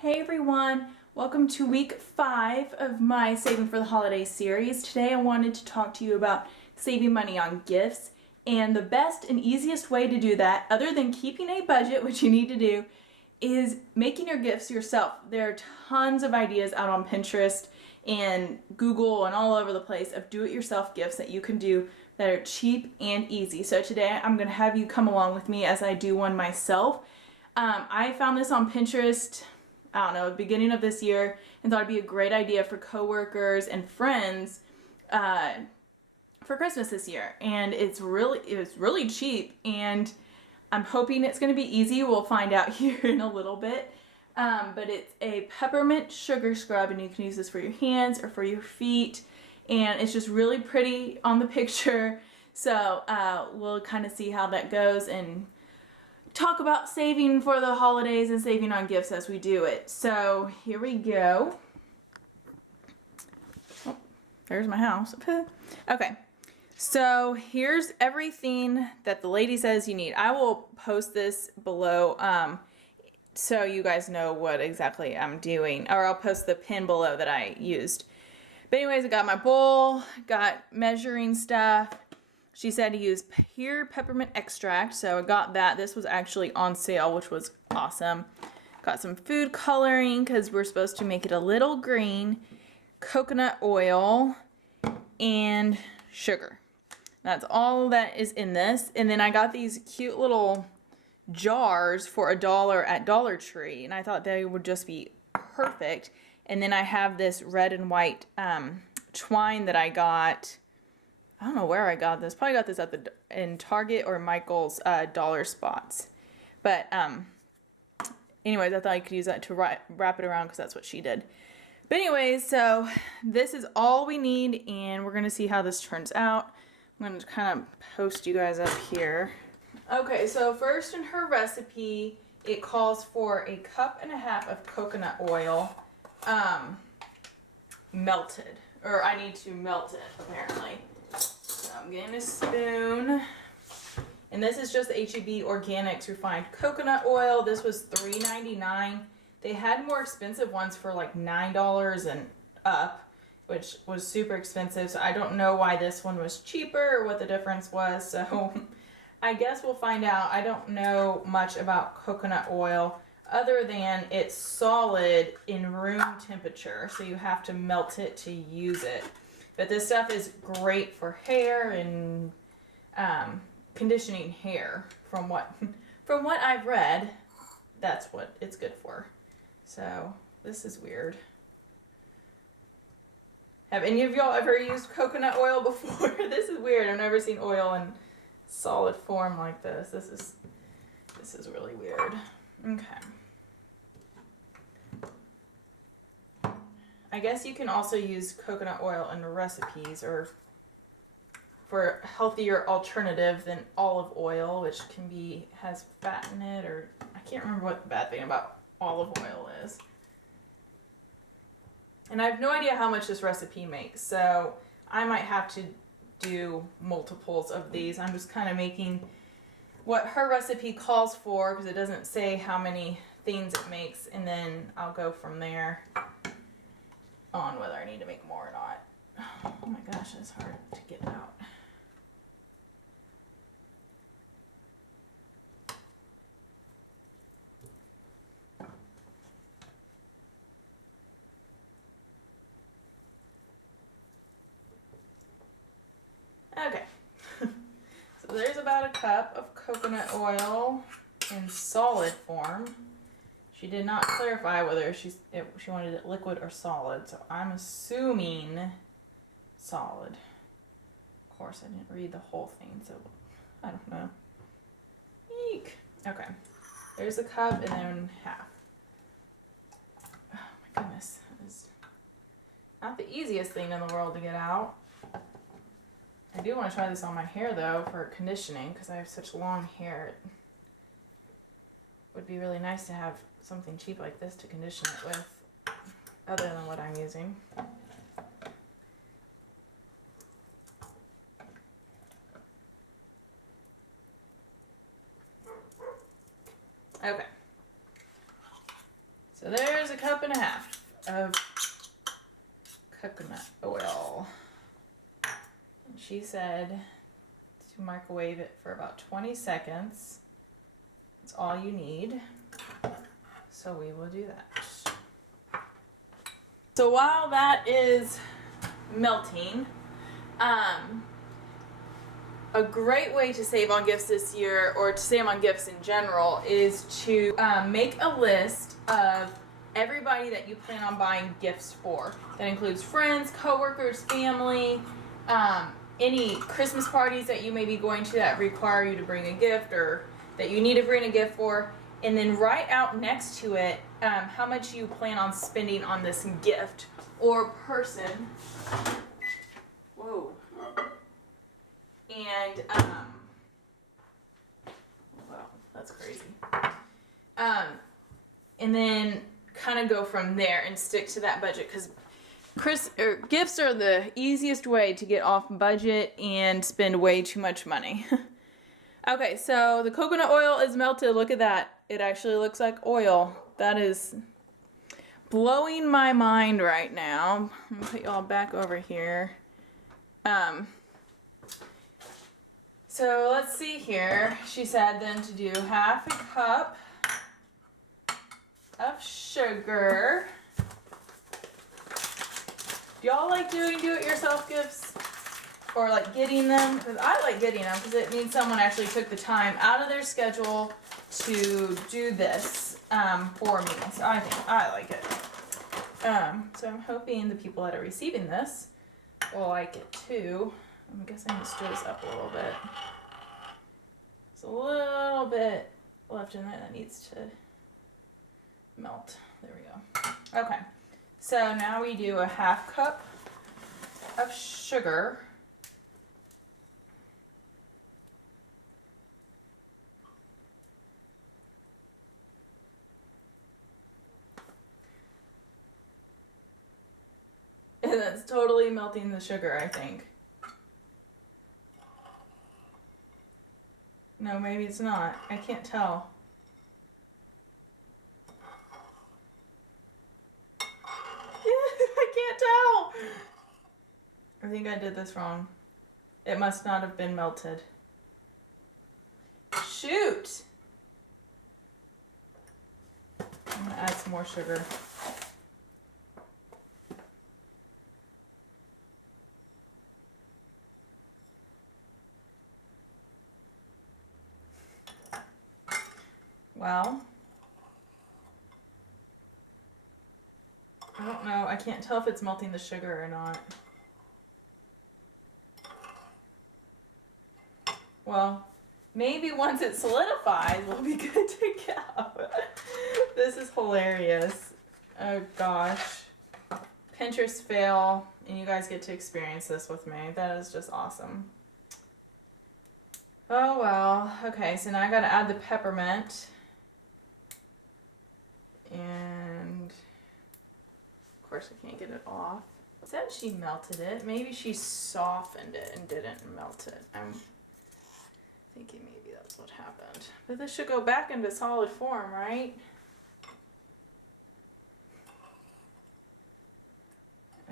Hey everyone, welcome to week 5 of my Saving for the Holidays series. Today I wanted to talk to you about saving money on gifts, and the best and easiest way to do that, other than keeping a budget, which you need to do, is making your gifts yourself. There are tons of ideas out on Pinterest and Google and all over the place of do-it-yourself gifts that you can do that are cheap and easy. So today I'm going to have you come along with me as I do one myself. I found this on Pinterest, I don't know, beginning of this year, and thought it'd be a great idea for coworkers and friends for Christmas this year. And it was really cheap, and I'm hoping it's going to be easy. We'll find out here in a little bit. But it's a peppermint sugar scrub, and you can use this for your hands or for your feet. And it's just really pretty on the picture. So we'll kind of see how that goes and talk about saving for the holidays and saving on gifts as we do it. So here we go. Oh, there's my house. Okay, so here's everything that the lady says you need. I will post this below so you guys know what exactly I'm doing, or I'll post the pin below that I used. But anyways, I got my bowl, got measuring stuff. She said to use pure peppermint extract, so I got that. This was actually on sale, which was awesome. Got some food coloring because we're supposed to make it a little green, coconut oil, and sugar. That's all that is in this. And then I got these cute little jars for $1 at Dollar Tree, and I thought they would just be perfect. And then I have this red and white twine that I got. I don't know where I got this. Probably got this at in Target or Michael's dollar spots. But anyways, I thought I could use that to wrap it around because that's what she did. But anyways, so this is all we need, and we're going to see how this turns out. I'm going to kind of post you guys up here. Okay, so first in her recipe, it calls for 1.5 cups of coconut oil melted. Or I need to melt it, apparently. So I'm getting a spoon, and this is just H-E-B Organics refined coconut oil. This was $3.99. They had more expensive ones for like $9 and up, which was super expensive. So I don't know why this one was cheaper or what the difference was. So I guess we'll find out. I don't know much about coconut oil other than it's solid in room temperature, so you have to melt it to use it. But this stuff is great for hair and conditioning hair. From what I've read, that's what it's good for. So this is weird. Have any of y'all ever used coconut oil before? This is weird. I've never seen oil in solid form like this. This is really weird. Okay. I guess you can also use coconut oil in recipes or for a healthier alternative than olive oil, which has fat in it, or I can't remember what the bad thing about olive oil is. And I have no idea how much this recipe makes, so I might have to do multiples of these. I'm just kind of making what her recipe calls for because it doesn't say how many things it makes, and then I'll go from there on whether I need to make more or not. Oh my gosh, it's hard to get out. Okay, so there's about 1 cup of coconut oil in solid form. She did not clarify whether she wanted it liquid or solid, so I'm assuming solid. Of course, I didn't read the whole thing, so I don't know. Eek. Okay, there's 1 cup and then half. Oh my goodness, that is not the easiest thing in the world to get out. I do want to try this on my hair though for conditioning because I have such long hair. It would be really nice to have something cheap like this to condition it with, other than what I'm using. Okay. So So there's a cup and a half of coconut oil. And she said to microwave it for about 20 seconds. That's all you need. So we will do that. So while that is melting, a great way to save on gifts this year, or to save on gifts in general, is to make a list of everybody that you plan on buying gifts for. That includes friends, coworkers, family, any Christmas parties that you may be going to that require you to bring a gift or that you need to bring a gift for, and then write out next to it how much you plan on spending on this gift or person. Whoa. And, wow, that's crazy. And then kind of go from there and stick to that budget, because gifts are the easiest way to get off budget and spend way too much money. Okay, so the coconut oil is melted. Look at that. It actually looks like oil. That is blowing my mind right now. I'm gonna put y'all back over here. So let's see here. She said then to do half a cup of sugar. Do y'all like doing do-it-yourself gifts? Or like getting them? Because I like getting them because it means someone actually took the time out of their schedule to do this for me. So I think I like it. So I'm hoping the people that are receiving this will like it too. I guess I need to stir this up a little bit. There's a little bit left in there that needs to melt. There we go. Okay, so now we do a half cup of sugar. And that's totally melting the sugar, I think. No, maybe it's not. I can't tell. I can't tell. I think I did this wrong. It must not have been melted. Shoot! I'm gonna add some more sugar. Well, I don't know. I can't tell if it's melting the sugar or not. Well, maybe once it solidifies, we'll be good to go. This is hilarious. Oh gosh. Pinterest fail, and you guys get to experience this with me. That is just awesome. Oh well. Okay, so now I gotta add the peppermint. And of course I can't get it off. It said she melted it. Maybe she softened it and didn't melt it. I'm thinking maybe that's what happened. But this should go back into solid form, right?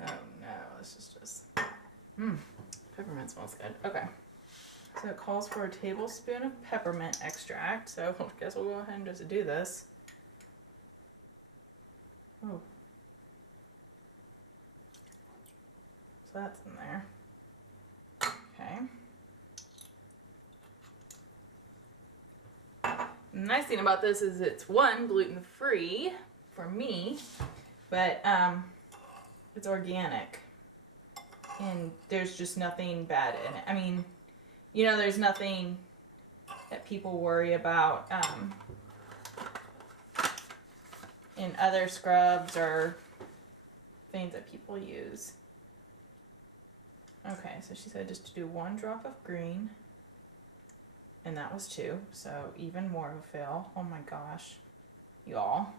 Oh no, this is just... Peppermint smells good. Okay. So it calls for a tablespoon of peppermint extract. So I guess we'll go ahead and just do this. Oh. So that's in there. Okay. The nice thing about this is it's one, gluten-free for me, but it's organic. And there's just nothing bad in it. I mean, you know, there's nothing that people worry about in other scrubs or things that people use. Okay, so she said just to do 1 drop of green. And that was 2, so even more of a fail. Oh my gosh, y'all.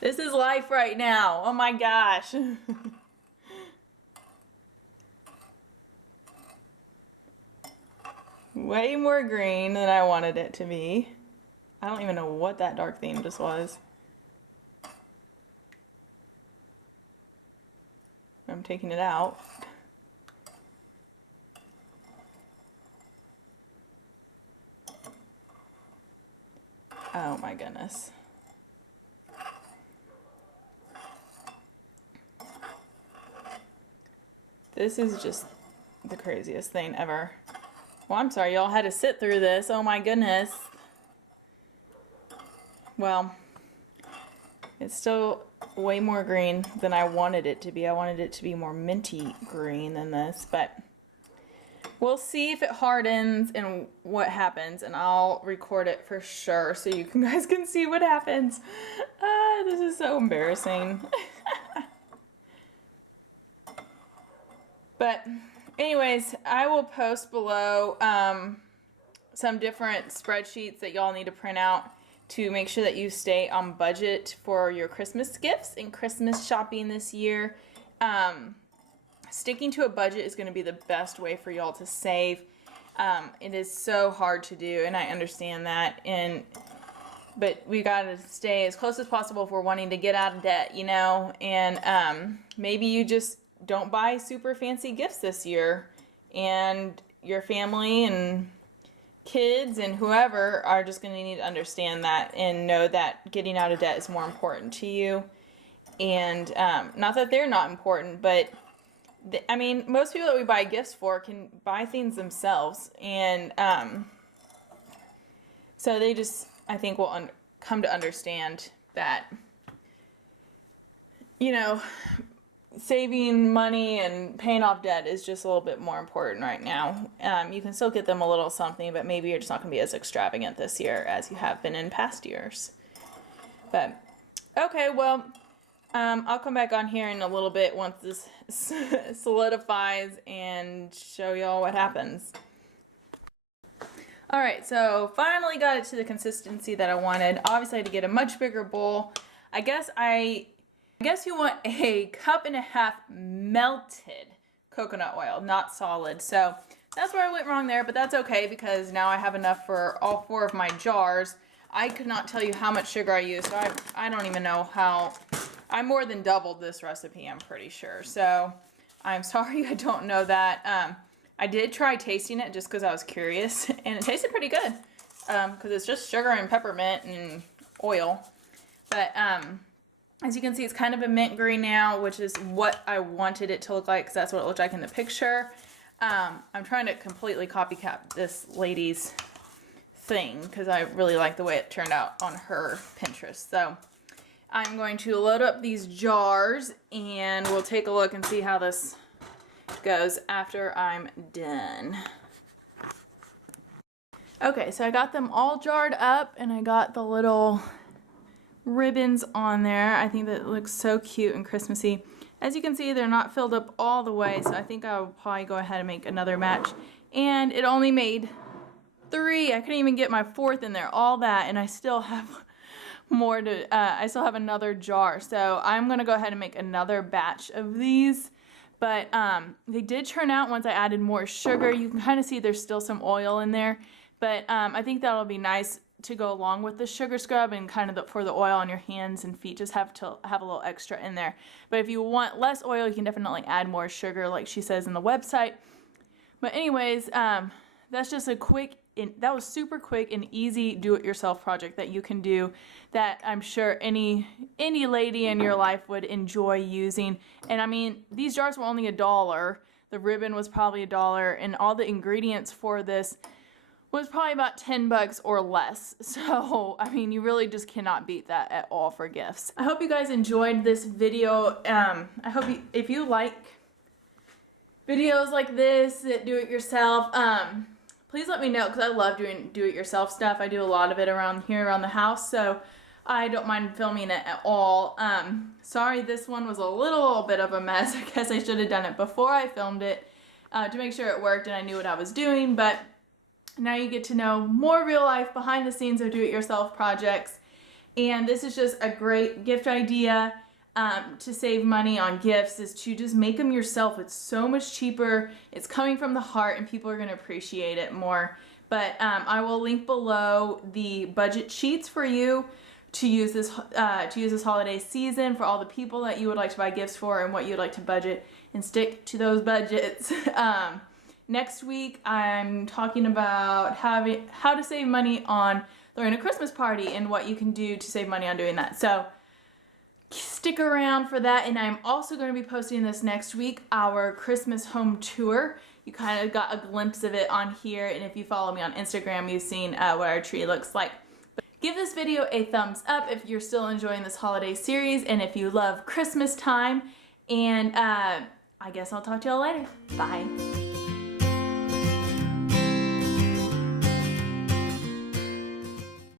This is life right now. Oh my gosh. Way more green than I wanted it to be. I don't even know what that dark theme just was. I'm taking it out. Oh my goodness. This is just the craziest thing ever. Well, I'm sorry y'all had to sit through this. Oh my goodness. Well, it's still way more green than I wanted it to be. I wanted it to be more minty green than this, but we'll see if it hardens and what happens, and I'll record it for sure so you guys can see what happens. This is so embarrassing. But anyways, I will post below some different spreadsheets that y'all need to print out to make sure that you stay on budget for your Christmas gifts and Christmas shopping this year. Sticking to a budget is going to be the best way for y'all to save. It is so hard to do, and I understand that. But we got to stay as close as possible if we're wanting to get out of debt, you know. And maybe you just don't buy super fancy gifts this year, and your family and kids and whoever are just going to need to understand that and know that getting out of debt is more important to you. And not that they're not important, but I mean, most people that we buy gifts for can buy things themselves, and so they just, I think, will come to understand that, you know, saving money and paying off debt is just a little bit more important right now. You can still get them a little something, but maybe you're just not going to be as extravagant this year as you have been in past years. But, okay, well, I'll come back on here in a little bit once this solidifies and show y'all what happens. Alright, so finally got it to the consistency that I wanted. Obviously I had to get a much bigger bowl. I guess you want a 1.5 cups melted coconut oil, not solid. So that's where I went wrong there, but that's okay because now I have enough for all 4 of my jars. I could not tell you how much sugar I used, so I don't even know how. I more than doubled this recipe, I'm pretty sure. So I'm sorry I don't know that. I did try tasting it just because I was curious, and it tasted pretty good because it's just sugar and peppermint and oil. But as you can see, it's kind of a mint green now, which is what I wanted it to look like because that's what it looked like in the picture. I'm trying to completely copycat this lady's thing because I really like the way it turned out on her Pinterest. So I'm going to load up these jars and we'll take a look and see how this goes after I'm done. Okay, so I got them all jarred up and I got the little ribbons on there. I think that looks so cute and Christmassy. As you can see, they're not filled up all the way, so I think I will probably go ahead and make another batch. And it only made 3. I couldn't even get my 4th in there, all that, and I still have more to, I still have another jar. So I'm gonna go ahead and make another batch of these. But they did turn out once I added more sugar. You can kind of see there's still some oil in there. But I think that'll be nice to go along with the sugar scrub and kind of for the oil on your hands and feet. Just have to have a little extra in there. But if you want less oil, you can definitely add more sugar like she says in the website. But anyways, that's just a quick, that was super quick and easy do-it-yourself project that you can do that I'm sure any lady in your life would enjoy using. And I mean, these jars were only $1. The ribbon was probably $1, and all the ingredients for this was probably about $10 or less. So, I mean, you really just cannot beat that at all for gifts. I hope you guys enjoyed this video. I hope if you like videos like this that do it yourself, please let me know because I love doing do-it-yourself stuff. I do a lot of it around here around the house, so I don't mind filming it at all. Sorry this one was a little bit of a mess. I guess I should have done it before I filmed it to make sure it worked and I knew what I was doing, but now you get to know more real life behind the scenes of do-it-yourself projects. And this is just a great gift idea. to save money on gifts is to just make them yourself. It's so much cheaper. It's coming from the heart, and people are going to appreciate it more. But I will link below the budget sheets for you to use this holiday season for all the people that you would like to buy gifts for and what you'd like to budget, and stick to those budgets. Next week, I'm talking about how to save money on throwing a Christmas party and what you can do to save money on doing that. So stick around for that. And I'm also going to be posting this next week, our Christmas home tour. You kind of got a glimpse of it on here, and if you follow me on Instagram, you've seen what our tree looks like. But give this video a thumbs up if you're still enjoying this holiday series, and if you love Christmas time. And I guess I'll talk to y'all later. Bye.